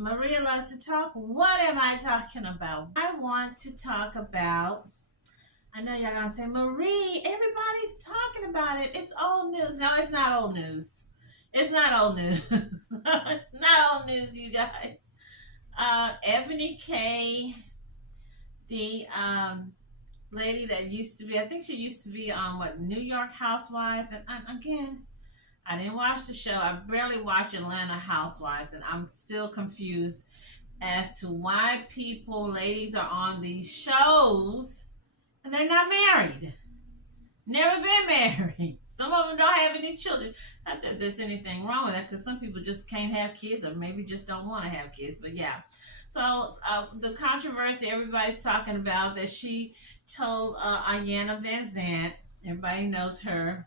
Maria loves to talk. What am I talking about? I want to talk about. I know y'all gonna say, Marie, everybody's talking about it. It's old news. No, it's not old news. It's not old news. It's not old news, you guys. Ebony K, the lady that used to be, I think she used to be on what, New York Housewives. And again, I didn't watch the show. I barely watch Atlanta Housewives, and I'm still confused as to why ladies are on these shows and they're not married. Never been married. Some of them don't have any children. Not that there's anything wrong with that, because some people just can't have kids, or maybe just don't want to have kids. But yeah. So the controversy everybody's talking about, that she told Iyanla Vanzant, everybody knows her,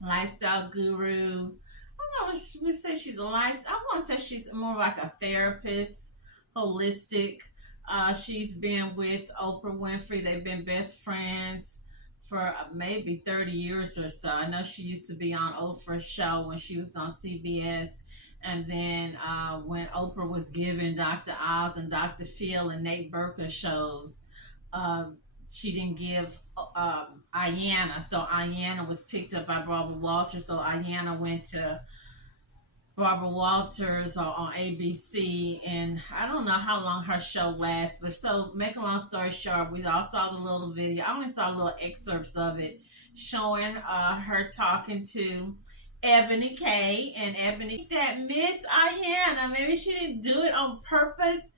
lifestyle guru. I don't know if we say she's a lifestyle. I want to say she's more like a therapist, holistic. She's been with Oprah Winfrey. They've been best friends for maybe 30 years or so. I know she used to be on Oprah's show when she was on CBS. And then when Oprah was giving Dr. Oz and Dr. Phil and Nate Burker shows, uh, she didn't give Iyanla. So Iyanla was picked up by Barbara Walters. So Iyanla went to Barbara Walters on ABC, and I don't know how long her show lasts. But so, make a long story short, we all saw the little video. I only saw little excerpts of it showing her talking to Eboni K, and Ebony, that Miss Iyanla, maybe she didn't do it on purpose,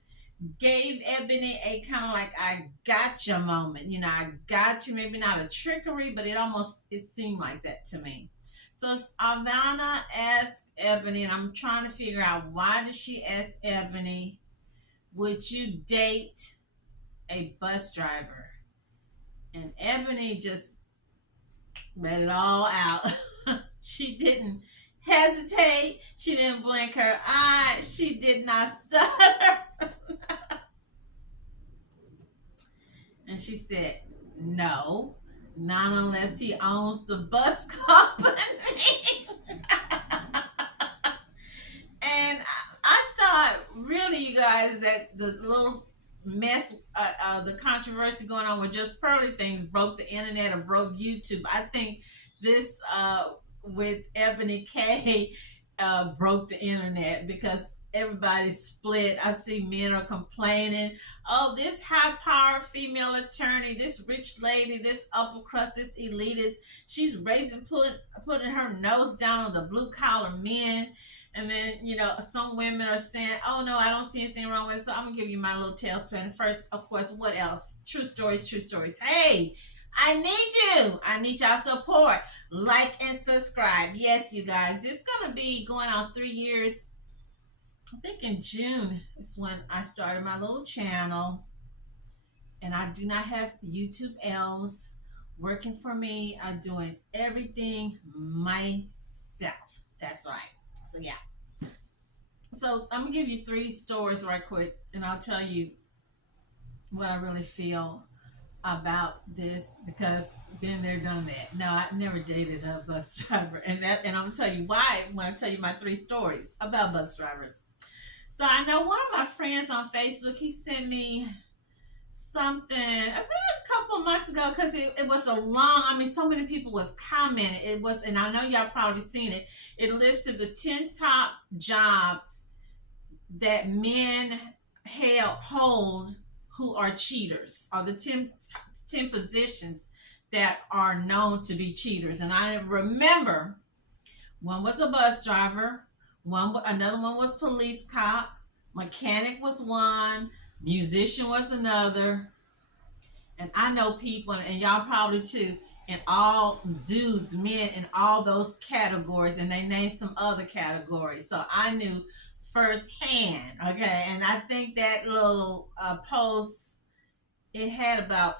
gave Ebony a kind of like I gotcha moment. I got you. Maybe not a trickery, but it seemed like that to me. So Ivana asked Ebony, and I'm trying to figure out, why did she ask Ebony, would you date a bus driver? And Ebony just let it all out. She didn't hesitate. She didn't blink her eye. She did not stutter. And she said, no, not unless he owns the bus company. And I thought, really, you guys, that the little mess, the controversy going on with just pearly things broke the internet or broke YouTube. I think this with Ebony K broke the internet, because everybody's split. I see men are complaining, oh, this high powered female attorney, this rich lady, this upper crust, this elitist, she's putting her nose down on the blue collar men. And then, some women are saying, oh no, I don't see anything wrong with it. So I'm going to give you my little tailspin. First, of course, what else? True stories, true stories. Hey, I need you. I need y'all support. Like and subscribe. Yes, you guys, it's going to be going on 3 years. I think in June is when I started my little channel. And I do not have YouTube elves working for me. I'm doing everything myself. That's right. So yeah. So I'm gonna give you 3 stories right quick, and I'll tell you what I really feel about this, because been there, done that. No, I never dated a bus driver, and I'm gonna tell you why when I tell you my 3 stories about bus drivers. So I know one of my friends on Facebook, he sent me something about a couple of months ago, because it was a long, so many people was commenting. It was, and I know y'all probably seen it. It listed the 10 top jobs that men hold who are cheaters, or the 10 positions that are known to be cheaters. And I remember one was a bus driver, another one was police cop, mechanic was one, musician was another. And I know people, and y'all probably too, and all dudes, men in all those categories, and they named some other categories. So I knew firsthand, okay? And I think that little post, it had about,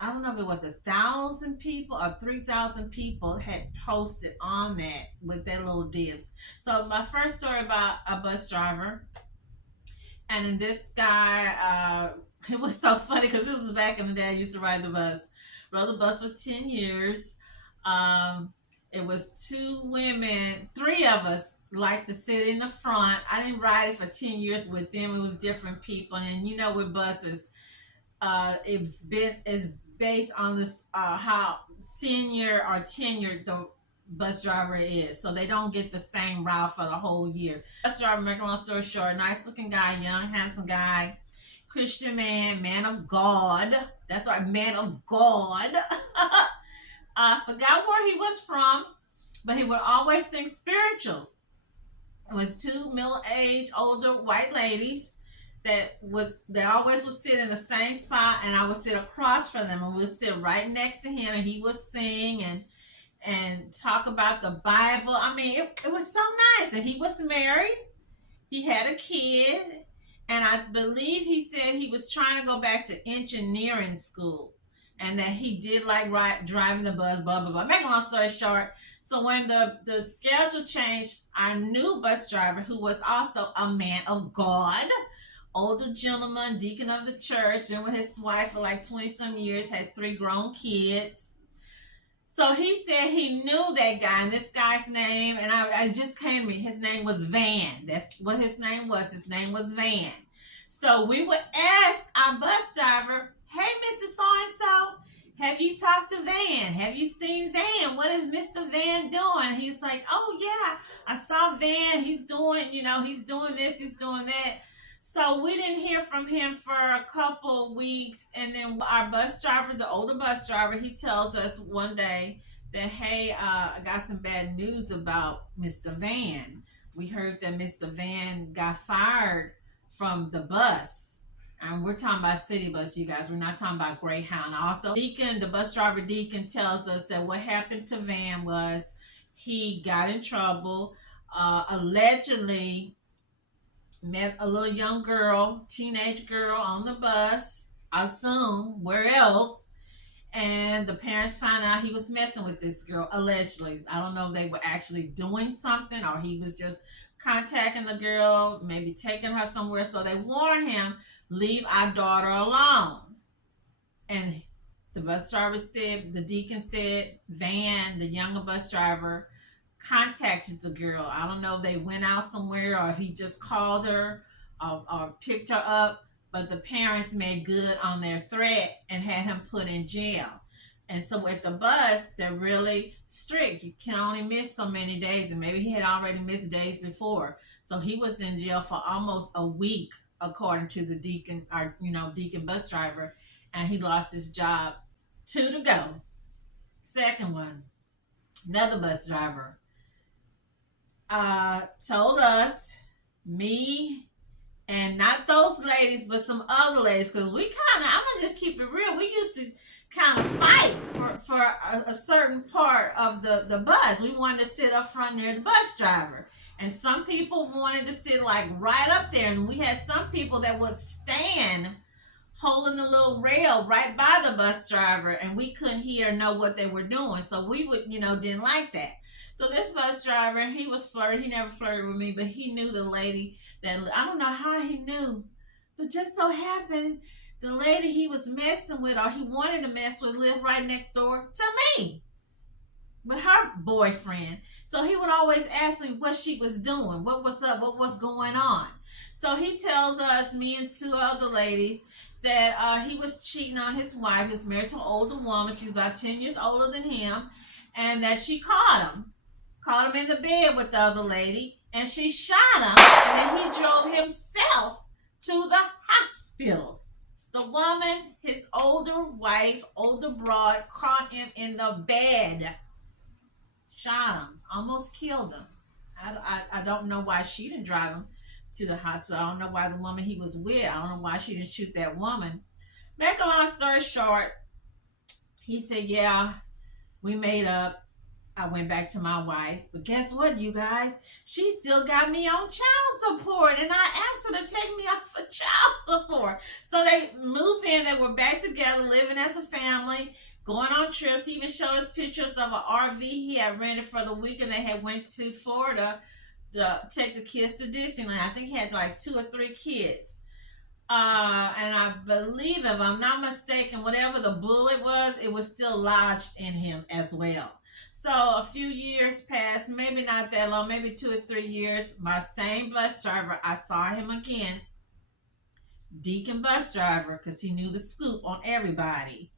I don't know if it was 1,000 people or 3,000 people had posted on that with their little dibs. So my first story about a bus driver, and then this guy, it was so funny, because this was back in the day I used to ride the bus. Rode the bus for 10 years. It was 2 women, 3 of us, like to sit in the front. I didn't ride it for 10 years with them. It was different people. And you know, with buses, it's based on this how senior or tenured the bus driver is, so they don't get the same route for the whole year. Bus driver, make a long story short, nice looking guy, young handsome guy, Christian man, man of God. That's right, man of God. I forgot where he was from, but he would always sing spirituals. It was two middle-aged older white ladies that was they always would sit in the same spot, and I would sit across from them, and we would sit right next to him, and he would sing and talk about the Bible. I mean, it was so nice. And he was married, he had a kid, and I believe he said he was trying to go back to engineering school, and that he did like driving the bus, blah blah blah. Make a long story short, so when the schedule changed, our new bus driver, who was also a man of God, older gentleman, deacon of the church, been with his wife for like 20 some years, had three grown kids. So he said he knew that guy, and this guy's name, and I just came to me, his name was Van. That's what his name was. His name was Van. So we would ask our bus driver, hey, Mr. So-and-so, have you talked to Van? Have you seen Van? What is Mr. Van doing? He's like, oh, yeah, I saw Van. He's doing, he's doing this, he's doing that. So we didn't hear from him for a couple weeks, and then our bus driver, the older bus driver, he tells us one day that, hey, I got some bad news about Mr. Van. We heard that Mr. Van got fired from the bus. And we're talking about city bus, you guys. We're not talking about Greyhound. Also, Deacon, the bus driver Deacon, tells us that what happened to Van was he got in trouble, allegedly met a little young girl, teenage girl on the bus, I assume, where else? And the parents found out he was messing with this girl, allegedly. I don't know if they were actually doing something or he was just contacting the girl, maybe taking her somewhere. So they warned him, leave our daughter alone. And the bus driver said, the deacon said, Van, the younger bus driver, contacted the girl. I don't know if they went out somewhere or he just called her or picked her up, but the parents made good on their threat and had him put in jail. And so at the bus, they're really strict. You can only miss so many days, and maybe he had already missed days before. So he was in jail for almost a week, according to the deacon, or deacon bus driver, and he lost his job. Two to go. Second one, another bus driver told us, me and not those ladies, but some other ladies, because we I'm gonna just keep it real. We used to kind of fight for a certain part of the bus. We wanted to sit up front near the bus driver. And some people wanted to sit like right up there. And we had some people that would stand holding the little rail right by the bus driver, and we couldn't hear or know what they were doing. So we would, didn't like that. So this bus driver, he was flirting. He never flirted with me, but he knew the lady that, I don't know how he knew, but just so happened the lady he was messing with, or he wanted to mess with, lived right next door to me, but her boyfriend. So he would always ask me what she was doing, what was up, what was going on. So he tells us, me and two other ladies, that he was cheating on his wife. He was married to an older woman. She was about 10 years older than him, and that she caught him in the bed with the other lady, and she shot him, and then he drove himself to the hospital. The woman, his older wife, older broad, caught him in the bed, shot him, almost killed him. I don't know why she didn't drive him to the hospital. I don't know why the woman he was with, I don't know why she didn't shoot that woman. Make a long story short, he said, yeah, we made up. I went back to my wife, but guess what, you guys? She still got me on child support, and I asked her to take me off of child support. So they moved in. They were back together, living as a family, going on trips. He even showed us pictures of an RV he had rented for the week, and they had went to Florida to take the kids to Disneyland. I think he had like 2 or 3 kids. And I believe, if I'm not mistaken, whatever the bullet was, it was still lodged in him as well. So a few years passed, maybe not that long, maybe 2 or 3 years. My same bus driver, I saw him again, Deacon bus driver, because he knew the scoop on everybody.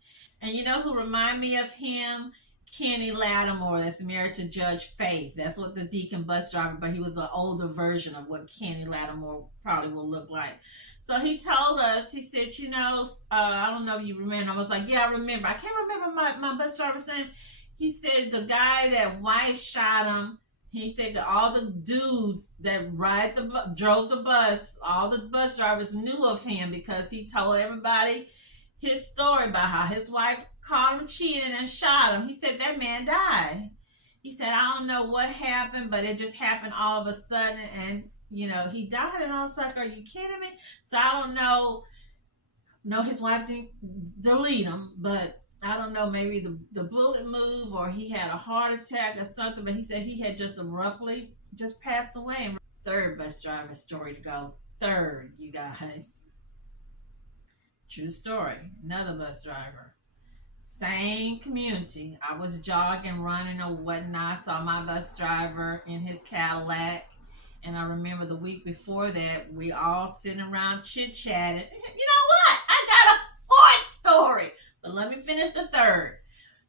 And you know who remind me of him? Kenny Lattimore, that's married to Judge Faith. That's what the Deacon bus driver, but he was an older version of what Kenny Lattimore probably will look like. So he told us, he said, I don't know if you remember. I was like, yeah, I remember. I can't remember my bus driver's name. He said the guy that wife shot him, he said that all the dudes that drove the bus, all the bus drivers knew of him because he told everybody his story about how his wife caught him cheating and shot him. He said that man died. He said, I don't know what happened, but it just happened all of a sudden, and he died. And I was like, are you kidding me? So I don't know. No, his wife didn't delete him, but I don't know, maybe the bullet move or he had a heart attack or something, but he said he had just abruptly just passed away. Third bus driver story to go. Third, you guys. True story. Another bus driver. Same community. I was jogging, running, or whatnot. Saw my bus driver in his Cadillac. And I remember the week before that, we all sitting around chit-chatting. You know what? I got a fourth story. But let me finish the third.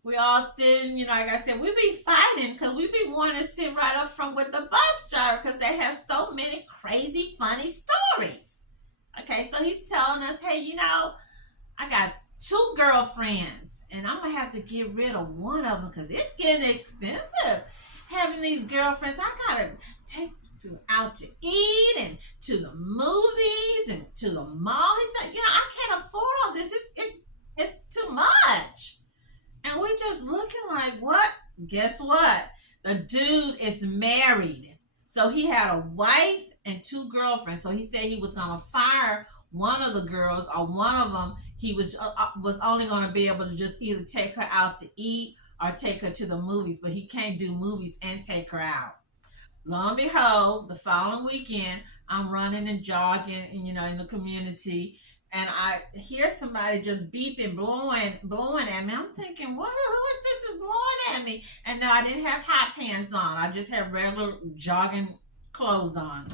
We all sitting, like I said, we be fighting because we be wanting to sit right up front with the bus driver because they have so many crazy, funny stories. Okay, so he's telling us, hey, I got 2 girlfriends and I'm going to have to get rid of one of them because it's getting expensive having these girlfriends. I got to take out to eat and to the movies and to the mall. He said, I can't afford all this. It's too much. And we just looking like, what? Guess what? The dude is married. So he had a wife and 2 girlfriends. So he said he was going to fire one of the girls, or one of them he was only going to be able to just either take her out to eat or take her to the movies. But he can't do movies and take her out. Lo and behold, the following weekend, I'm running and jogging, in the community, and I hear somebody just beeping, blowing at me. I'm thinking, who is this is blowing at me? And no, I didn't have hot pants on. I just had regular jogging clothes on.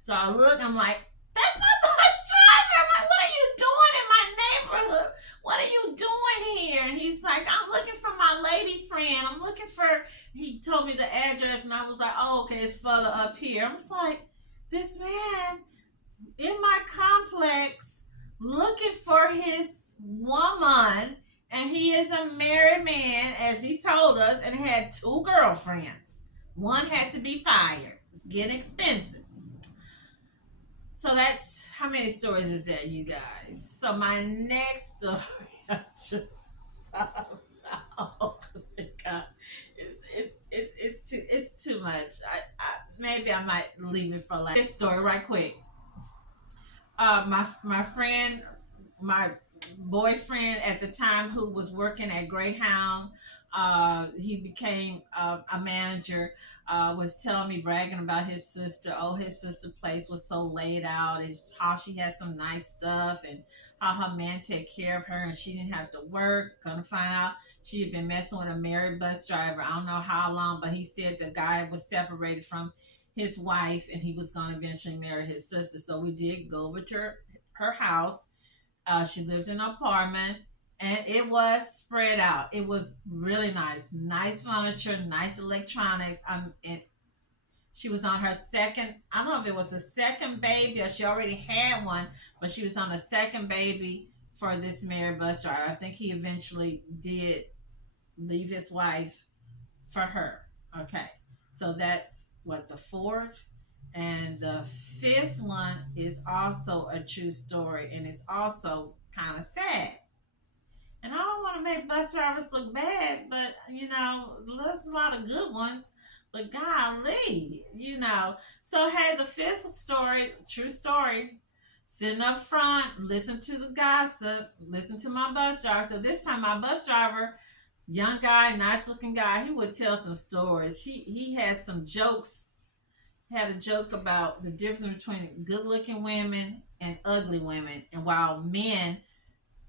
So I look, I'm like, that's my bus driver. I'm like, what are you doing in my neighborhood? What are you doing here? And he's like, I'm looking for my lady friend. He told me the address, and I was like, oh, okay, it's further up here. I'm just like, this man in my complex looking for his woman, and he is a married man, as he told us, and had 2 girlfriends. One had to be fired. It's getting expensive. So that's how many stories is that, you guys? So my next story, I just oh my God, it's too much. Maybe I might leave it for this story right quick. My friend, my boyfriend at the time, who was working at Greyhound, he became a manager, was telling me, bragging about his sister. Oh, his sister place was so laid out, and how she had some nice stuff, and how her man take care of her, and she didn't have to work. Gonna find out she had been messing with a married bus driver. I don't know how long, but he said the guy was separated from his wife, and he was going to eventually marry his sister. So we did go over to her house. She lives in an apartment, and it was spread out. It was really nice furniture, nice electronics. And she was on her second. I don't know if it was the second baby or she already had one, but she was on the second baby for this married bus driver. I think he eventually did leave his wife for her. Okay, so that's what, the fourth. And the fifth one is also a true story, and it's also kind of sad. And I don't want to make bus drivers look bad, but there's a lot of good ones. But golly, So hey, the fifth story, true story, sitting up front, listen to the gossip, listen to my bus driver. So this time my bus driver, young guy, nice looking guy, he would tell some stories. He had some jokes. Had a joke about the difference between good looking women and ugly women, and while men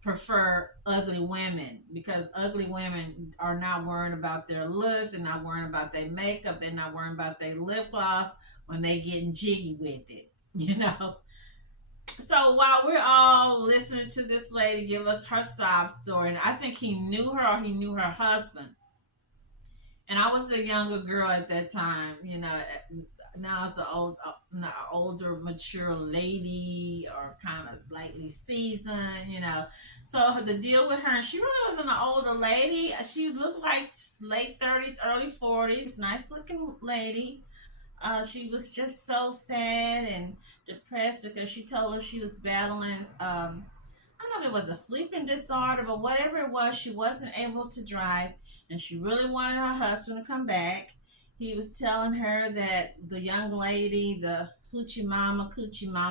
prefer ugly women, because ugly women are not worrying about their looks, they're not worrying about their makeup, they're not worrying about their lip gloss when they getting jiggy with it, you know. So while we're all listening to this lady give us her sob story, and I think he knew her or he knew her husband, and I was a younger girl at that time, you know. Now it's an older, mature lady, or kind of lightly seasoned, you know. So the deal with her, and she really wasn't an older lady. She looked like late 30s, early 40s, nice looking lady. She was just so sad and depressed because she told us she was battling, I don't know if it was a sleeping disorder, but whatever it was, she wasn't able to drive, and she really wanted her husband to come back. He was telling her that the young lady, the coochie mama,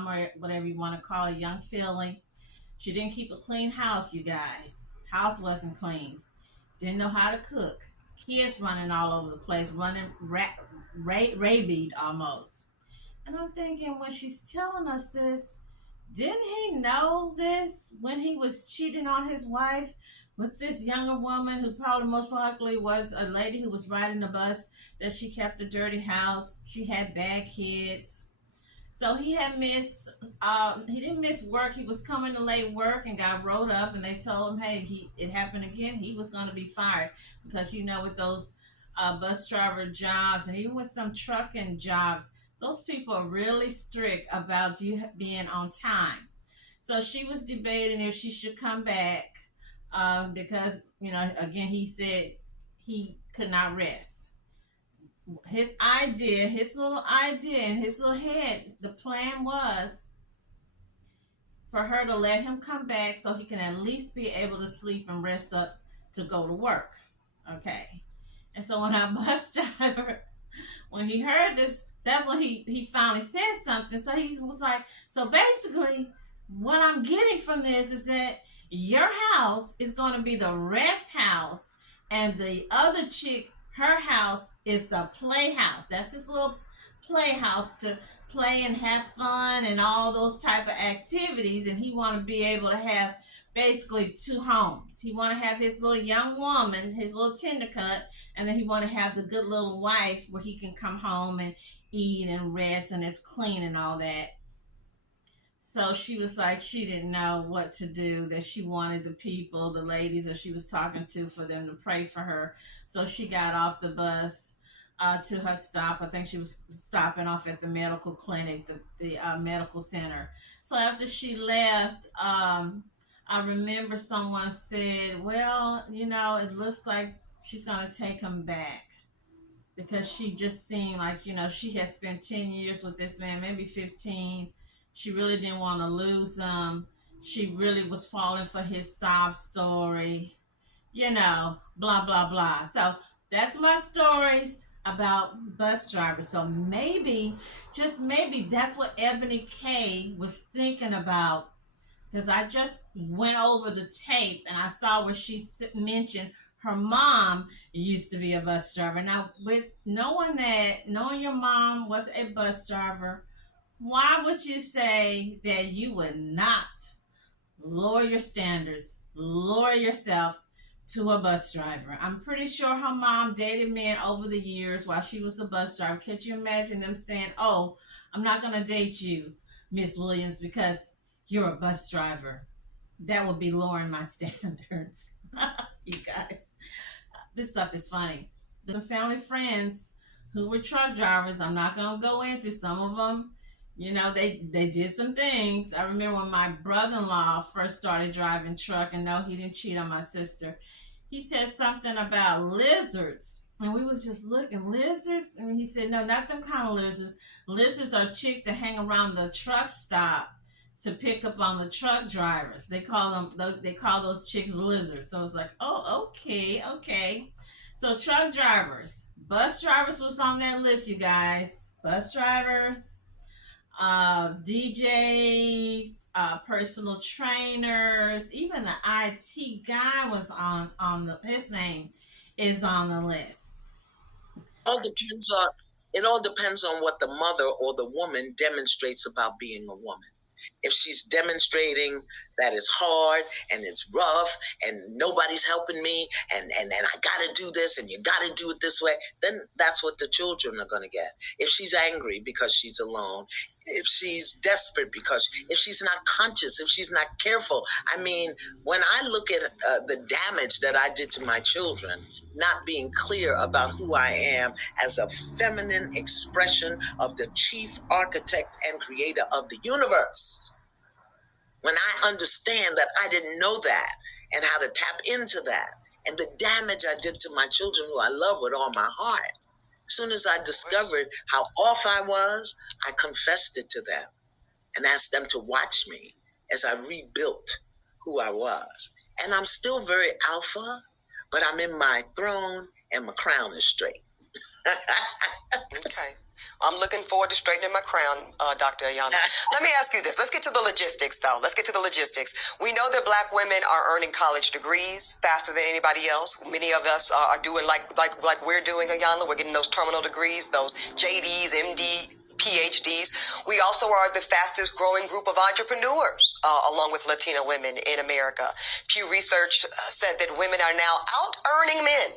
or whatever you want to call a young filly, she didn't keep a clean house, you guys. House wasn't clean. Didn't know how to cook. Kids running all over the place, running rabid almost. And I'm thinking, when she's telling us this, didn't he know this when he was cheating on his wife with this younger woman who probably most likely was a lady who was riding the bus, that she kept a dirty house, she had bad kids. So he didn't miss work. He was coming to late work and got rolled up, and they told him, hey, it happened again. He was going to be fired, because you know, with those bus driver jobs, and even with some trucking jobs, those people are really strict about you being on time. So she was debating if she should come back, because, you know, again, he said he could not rest. His little idea in his little head, the plan was for her to let him come back so he can at least be able to sleep and rest up to go to work. Okay. And so when our bus driver, when he heard this, that's when he finally said something. So he was like, so basically, what I'm getting from this is that your house is going to be the rest house, and the other chick, her house is the playhouse. That's his little playhouse to play and have fun and all those type of activities. And he want to be able to have basically two homes. He want to have his little young woman, his little tender cut, and then he want to have the good little wife where he can come home and eat and rest and it's clean and all that. So she was like, she didn't know what to do, that she wanted the people, the ladies that she was talking to, for them to pray for her. So she got off the bus to her stop. I think she was stopping off at the medical clinic, the medical center. So after she left, I remember someone said, well, you know, it looks like she's going to take him back, because she just seemed like, you know, she had spent 10 years with this man, maybe 15. She really didn't want to lose him. She really was falling for his sob story, you know, blah, blah, blah. So that's my stories about bus drivers. So maybe, just maybe, that's what Eboni K was thinking about, because I just went over the tape and I saw where she mentioned her mom used to be a bus driver. Now, with knowing your mom was a bus driver, why would you say that you would not lower your standards, lower yourself to a bus driver? I'm pretty sure her mom dated men over the years while she was a bus driver. Could you imagine them saying, oh, I'm not going to date you, Miss Williams, because you're a bus driver? That would be lowering my standards. You guys, this stuff is funny. The family friends who were truck drivers, I'm not going to go into some of them. You know, they did some things. I remember when my brother-in-law first started driving truck, and no, he didn't cheat on my sister. He said something about lizards, and we was just looking, lizards, and he said, no, not them kind of lizards. Lizards are chicks that hang around the truck stop to pick up on the truck drivers. They call those chicks lizards. So I was like, oh, okay, okay. So truck drivers, bus drivers was on that list, you guys. Bus drivers, DJs, personal trainers, even the IT guy was on the his name is on the list. All depends on it all depends on what the mother or the woman demonstrates about being a woman. If she's demonstrating that is hard and it's rough and nobody's helping me and I gotta do this and you gotta do it this way, then that's what the children are gonna get. If she's angry because she's alone, if she's desperate if she's not conscious, if she's not careful. I mean, when I look at the damage that I did to my children, not being clear about who I am as a feminine expression of the chief architect and creator of the universe, when I understand that I didn't know that and how to tap into that and the damage I did to my children who I love with all my heart, as soon as I discovered how off I was, I confessed it to them and asked them to watch me as I rebuilt who I was. And I'm still very alpha, but I'm in my throne and my crown is straight. Okay. I'm looking forward to straightening my crown, Dr. Iyanla. Let me ask you this. Let's get to the logistics, though. Let's get to the logistics. We know that Black women are earning college degrees faster than anybody else. Many of us are doing like we're doing, Iyanla. We're getting those terminal degrees, those JDs, MD, PhDs. We also are the fastest growing group of entrepreneurs, along with Latina women in America. Pew Research said that women are now out-earning men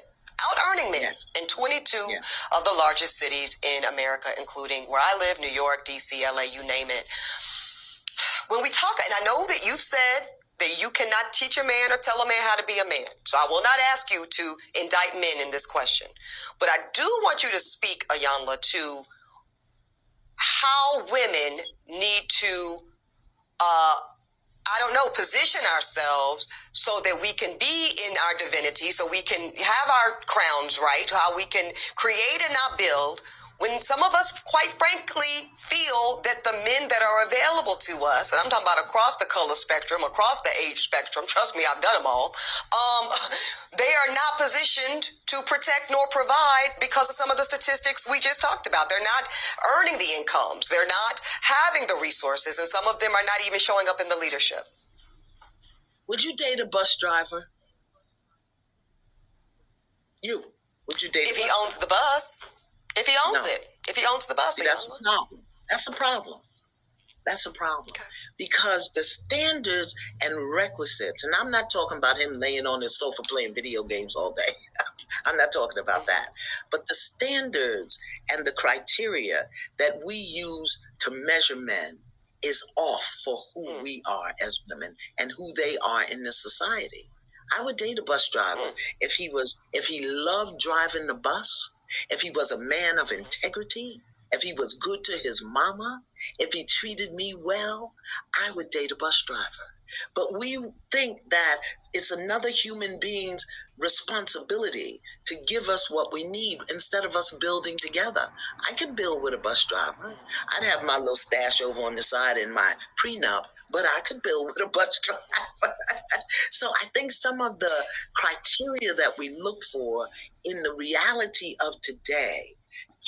Yes. in 22 of the largest cities in America, including where I live, New York, DC, LA, you name it. When we talk, and I know that you've said that you cannot teach a man or tell a man how to be a man, so I will not ask you to indict men in this question, but I do want you to speak, Iyanla, to how women need to position ourselves so that we can be in our divinity, so we can have our crowns right, how we can create and not build, when some of us, quite frankly, feel that the men that are available to us, and I'm talking about across the color spectrum, across the age spectrum, trust me, I've done them all, they are not positioned to protect nor provide because of some of the statistics we just talked about. They're not earning the incomes. They're not having the resources, and some of them are not even showing up in the leadership. Would you date a bus driver? Would you date if he owns the bus? If he owns it. If he owns the bus. See, that's a problem. That's a problem. That's a problem. Okay. Because the standards and requisites, and I'm not talking about him laying on his sofa playing video games all day. I'm not talking about that. But the standards and the criteria that we use to measure men is off for who we are as women and who they are in this society. I would date a bus driver if he loved driving the bus, if he was a man of integrity, if he was good to his mama, if he treated me well, I would date a bus driver. But we think that it's another human being's responsibility to give us what we need instead of us building together. I can build with a bus driver. I'd have my little stash over on the side in my prenup, but I could build with a bus driver. So I think some of the criteria that we look for in the reality of today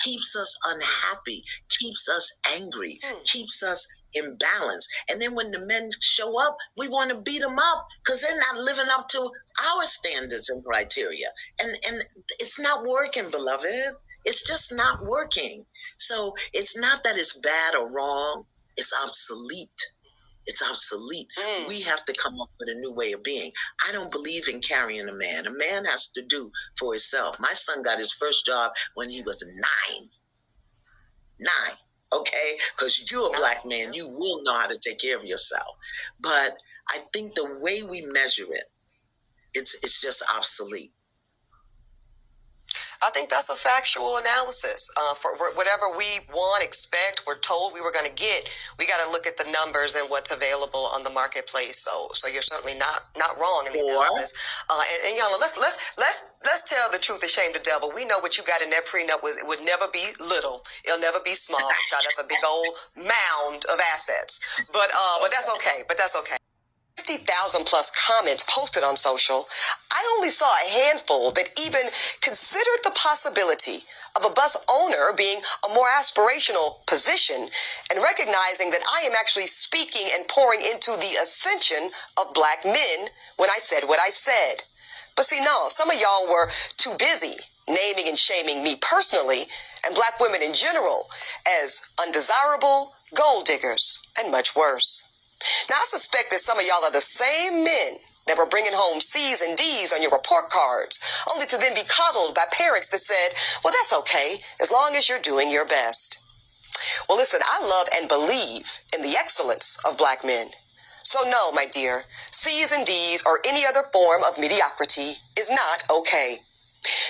keeps us unhappy, keeps us angry, keeps us imbalance. And then when the men show up, we want to beat them up because they're not living up to our standards and criteria. And it's not working, beloved. It's just not working. So it's not that it's bad or wrong. It's obsolete. It's obsolete. We have to come up with a new way of being. I don't believe in carrying a man. A man has to do for himself. My son got his first job when he was 9. Okay? Because you're a black man, you will know how to take care of yourself. But I think the way we measure it, it's just obsolete. I think that's a factual analysis. For whatever we want, expect, we're told we were going to get, we got to look at the numbers and what's available on the marketplace. So you're certainly not wrong in the analysis. And Iyanla, let's tell the truth and shame the devil. We know what you got in that prenup would never be little. It'll never be small. Child, that's a big old mound of assets. But that's okay. 50,000 plus comments posted on social, I only saw a handful that even considered the possibility of a bus owner being a more aspirational position and recognizing that I am actually speaking and pouring into the ascension of black men when I said what I said. But see, no, some of y'all were too busy naming and shaming me personally and black women in general as undesirable, gold diggers, and much worse. Now, I suspect that some of y'all are the same men that were bringing home C's and D's on your report cards, only to then be coddled by parents that said, well, that's okay, as long as you're doing your best. Well, listen, I love and believe in the excellence of black men. So no, my dear, C's and D's or any other form of mediocrity is not okay.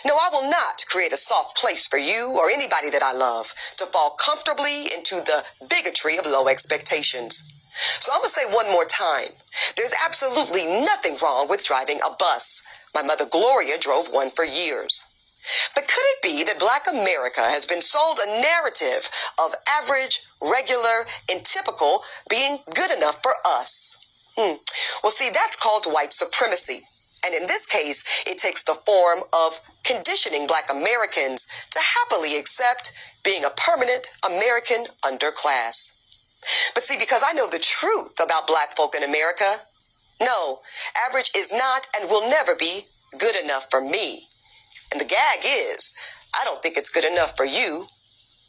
No, I will not create a soft place for you or anybody that I love to fall comfortably into the bigotry of low expectations. So I'm going to say one more time, there's absolutely nothing wrong with driving a bus. My mother Gloria drove one for years. But could it be that Black America has been sold a narrative of average, regular, and typical being good enough for us? Well, see, that's called white supremacy. And in this case, it takes the form of conditioning Black Americans to happily accept being a permanent American underclass. But see, because I know the truth about Black folk in America, no, average is not and will never be good enough for me. And the gag is, I don't think it's good enough for you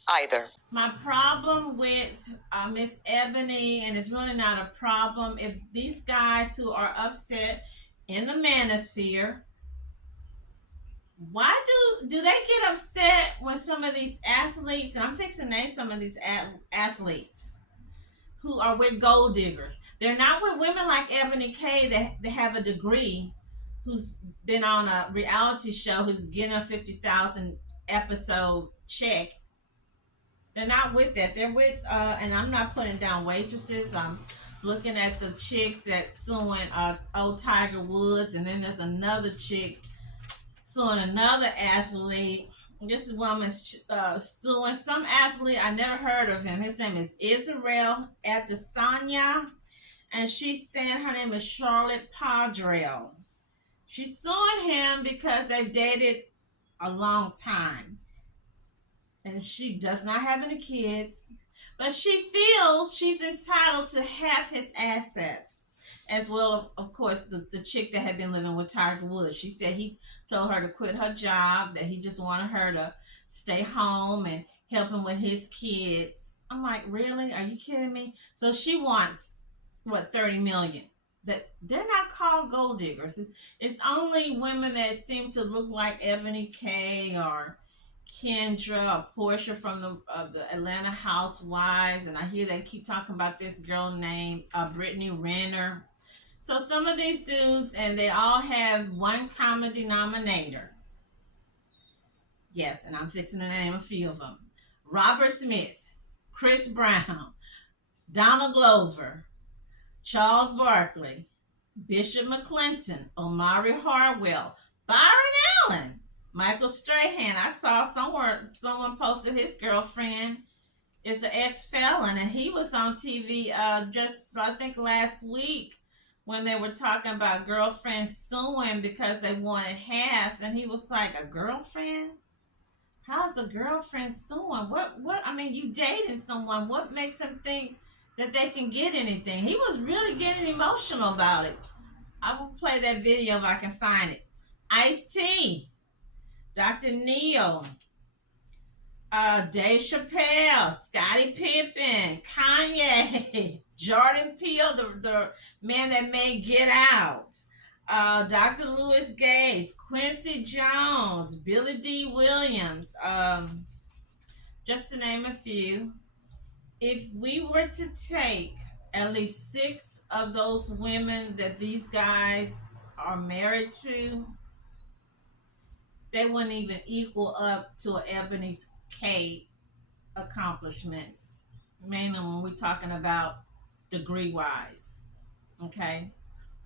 either. My problem with Miss Ebony, and it's really not a problem, if these guys who are upset in the manosphere, why do they get upset when some of these athletes, and I'm fixing to name some of these athletes who are with gold diggers. They're not with women like Eboni K that have a degree, who's been on a reality show, who's getting a 50,000 episode check. They're not with that. They're with, and I'm not putting down waitresses. I'm looking at the chick that's suing old Tiger Woods, and then there's another chick suing another athlete. This woman's suing some athlete. I never heard of him. His name is Israel Adesanya, and she's saying her name is Charlotte Padrell. She's suing him because they've dated a long time, and she does not have any kids, but she feels she's entitled to half his assets. As well, of course, the chick that had been living with Tiger Woods. She said he told her to quit her job, that he just wanted her to stay home and help him with his kids. I'm like, really? Are you kidding me? So she wants, what, $30 million. That they're not called gold diggers. It's only women that seem to look like Eboni K or Kendra or Portia from the Atlanta Housewives, and I hear they keep talking about this girl named Brittany Renner. So some of these dudes, and they all have one common denominator. Yes, and I'm fixing to name a few of them. Robert Smith, Chris Brown, Donald Glover, Charles Barkley, Bishop McClinton, Omari Harwell, Byron Allen, Michael Strahan. I saw somewhere someone posted his girlfriend is an ex-felon, and he was on TV just, I think, last week when they were talking about girlfriends suing because they wanted half, and he was like, a girlfriend? How's a girlfriend suing? What, I mean, you dating someone. What makes him think that they can get anything? He was really getting emotional about it. I will play that video if I can find it. Ice-T, Dr. Neal, Dave Chappelle, Scottie Pippen, Kanye, Jordan Peele, the man that made Get Out, Dr. Louis Gates, Quincy Jones, Billy D. Williams, just to name a few. If we were to take at least 6 of those women that these guys are married to, they wouldn't even equal up to Ebony K accomplishments, mainly when we're talking about degree-wise, okay?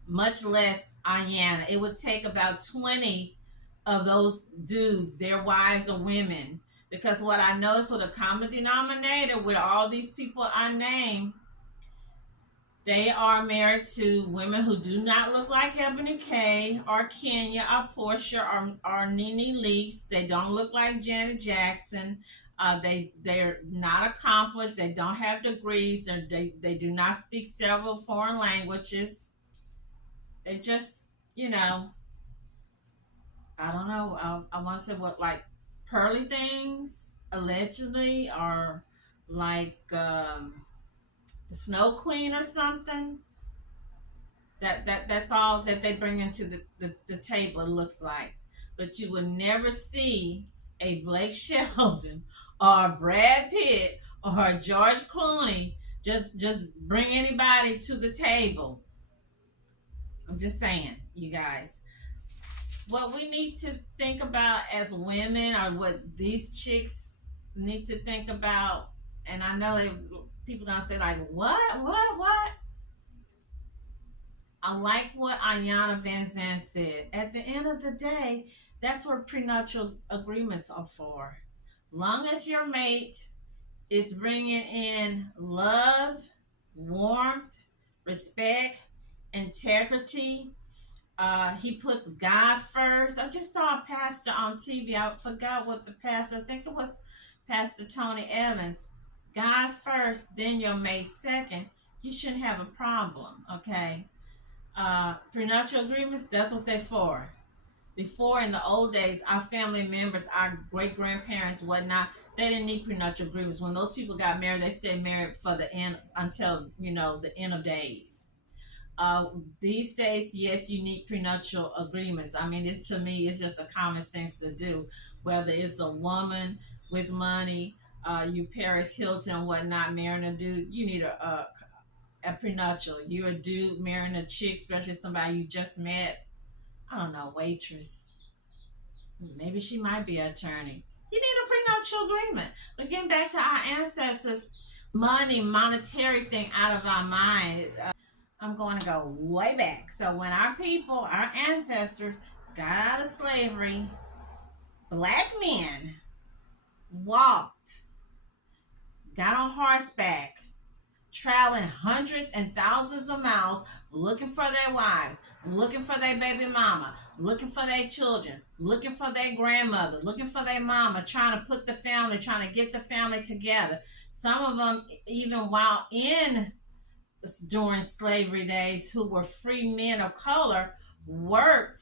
Much less Iyanla. It would take about 20 of those dudes, their wives or women, because what I noticed with a common denominator with all these people I name, they are married to women who do not look like Eboni K or Kenya or Portia or Nene Leakes. They don't look like Janet Jackson. They're not accomplished. They don't have degrees. They do not speak several foreign languages. They just, I don't know. I want to say what, like pearly things, allegedly, or like the Snow Queen or something. That's all that they bring into the table, it looks like. But you will never see a Blake Shelton or a Brad Pitt or a George Clooney just bring anybody to the table. I'm just saying, you guys. What we need to think about as women, or what these chicks need to think about, and I know people gonna say like, what? I like what Iyanla Vanzant said. At the end of the day, that's what prenuptial agreements are for. Long as your mate is bringing in love, warmth, respect, integrity. He puts God first. I just saw a pastor on TV. I forgot what the pastor, I think it was Pastor Tony Evans. God first, then your mate second. You shouldn't have a problem, okay? Prenuptial agreements, that's what they're for. Before, in the old days, our family members, our great grandparents, whatnot, they didn't need prenuptial agreements. When those people got married, they stayed married for the end, until the end of days. Uh, these days, yes, you need prenuptial agreements. I mean, it's, to me, it's just a common sense to do. Whether it's a woman with money, you Paris Hilton and whatnot marrying a dude, you need a prenuptial. You're a dude marrying a chick, especially somebody you just met. I don't know, waitress. Maybe she might be an attorney. You need a prenuptial agreement. But getting back to our ancestors, money, monetary thing out of our mind. I'm going to go way back. So when our people, our ancestors, got out of slavery, black men walked, got on horseback, traveling hundreds and thousands of miles, looking for their wives, looking for their baby mama, looking for their children, looking for their grandmother, looking for their mama, trying to put the family, trying to get the family together. Some of them, even while in during slavery days, who were free men of color, worked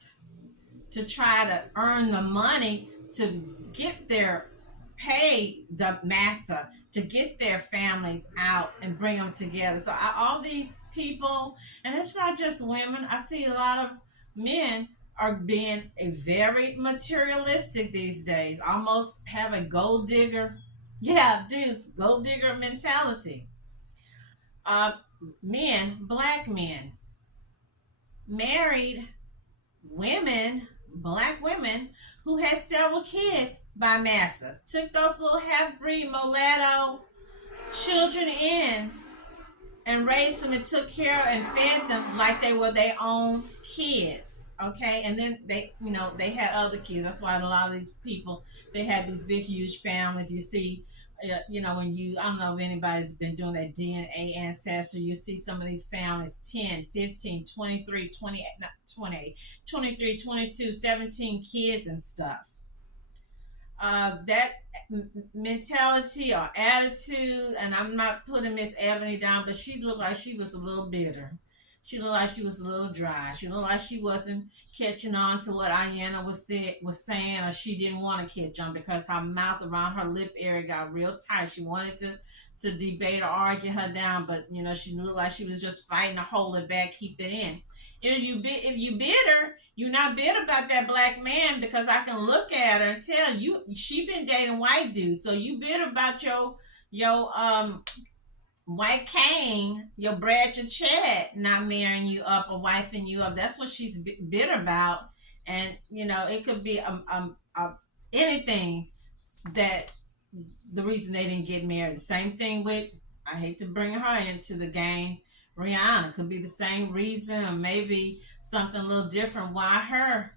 to try to earn the money to get their pay the massa, to get their families out and bring them together. So all these people, and it's not just women, I see a lot of men are being a very materialistic these days, almost have a gold digger, yeah, dudes, gold digger mentality. uh Men, black men, married women, black women, who had several kids by massa, took those little half-breed mulatto children in and raised them and took care and fed them like they were their own kids. Okay, and then they had other kids. That's why a lot of these people, they had these big huge families. You see, when I don't know if anybody's been doing that DNA ancestry, you see some of these families 10, 15, 23, 20, not 28, 23, 22, 17 kids and stuff. That mentality or attitude, and I'm not putting Miss Ebony down, but she looked like she was a little bitter. She looked like she was a little dry. She looked like she wasn't catching on to what Iyanla was saying, or she didn't want to catch on because her mouth around her lip area got real tight. She wanted to debate or argue her down, but she looked like she was just fighting to hold it back, keep it in. If you bitter, you're not bitter about that black man, because I can look at her and tell you she been dating white dudes. So you bitter about your white king, your Brad, your Chad not marrying you up or wifing you up. That's what she's bitter about. And it could be anything that the reason they didn't get married. Same thing with, I hate to bring her into the game, Rihanna. Could be the same reason, or maybe something a little different why her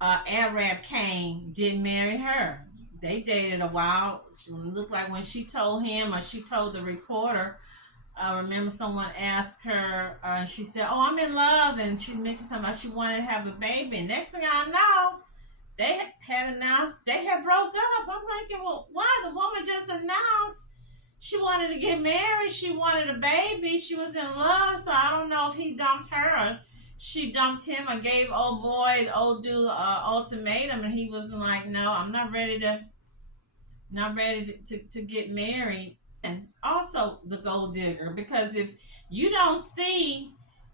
Arab king didn't marry her. They dated a while. She looked like when she told him, or she told the reporter, I remember someone asked her, and she said, "Oh, I'm in love," and she mentioned something about she wanted to have a baby. And next thing I know, they had announced they had broke up. I'm thinking, well, why? The woman just announced she wanted to get married. She wanted a baby. She was in love. So I don't know if he dumped her or she dumped him, or gave old dude, ultimatum, and he was like, "No, I'm not ready to get married." and also the gold digger, because if you don't see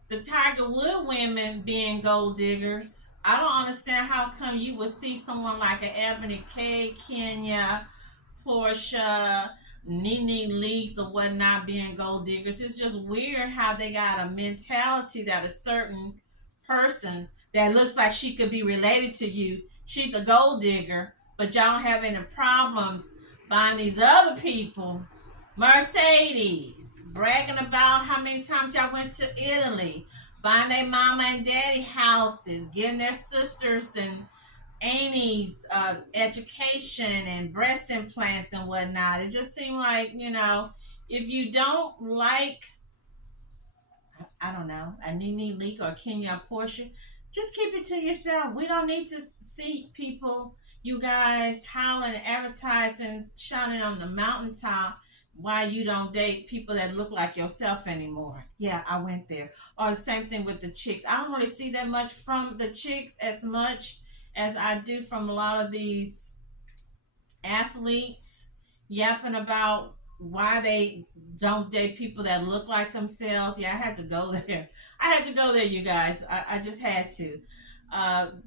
the Tiger Wood women being gold diggers, I don't understand how come you would see someone like an Ebony K, Kenya, Portia, Nene Leaks or whatnot being gold diggers. It's just weird how they got a mentality that a certain person that looks like she could be related to you, she's a gold digger, but y'all don't have any problems buying these other people Mercedes, bragging about how many times y'all went to Italy, buying their mama and daddy houses, getting their sisters and Amy's education and breast implants and whatnot. It just seemed like, if you don't like, I don't know, a Nene Leak or Kenya Portia, just keep it to yourself. We don't need to see people, you guys, howling, advertising, shouting on the mountaintop why you don't date people that look like yourself anymore. Yeah, I went there. Or the same thing with the chicks. I don't really see that much from the chicks as much as I do from a lot of these athletes yapping about why they don't date people that look like themselves. Yeah, I had to go there. I had to go there, you guys. I just had to.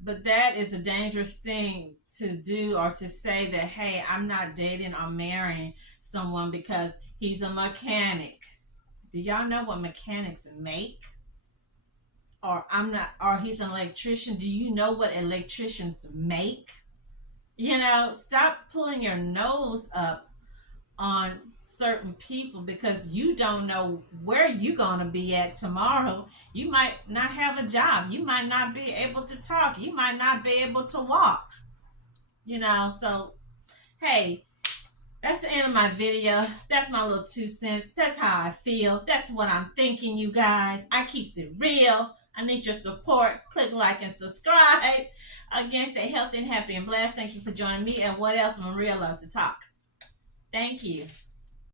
But that is a dangerous thing to do, or to say that, hey, I'm not dating or marrying someone because he's a mechanic. Do y'all know what mechanics make? Or I'm not, or he's an electrician. Do you know what electricians make? Stop pulling your nose up on certain people, because you don't know where you're going to be at tomorrow. You might not have a job. You might not be able to talk. You might not be able to walk. So, hey, that's the end of my video. That's my little 2 cents. That's how I feel. That's what I'm thinking, you guys. I keeps it real. I need your support. Click like and subscribe. Again, stay healthy and happy and blessed. Thank you for joining me. And what else? Maria loves to talk. Thank you.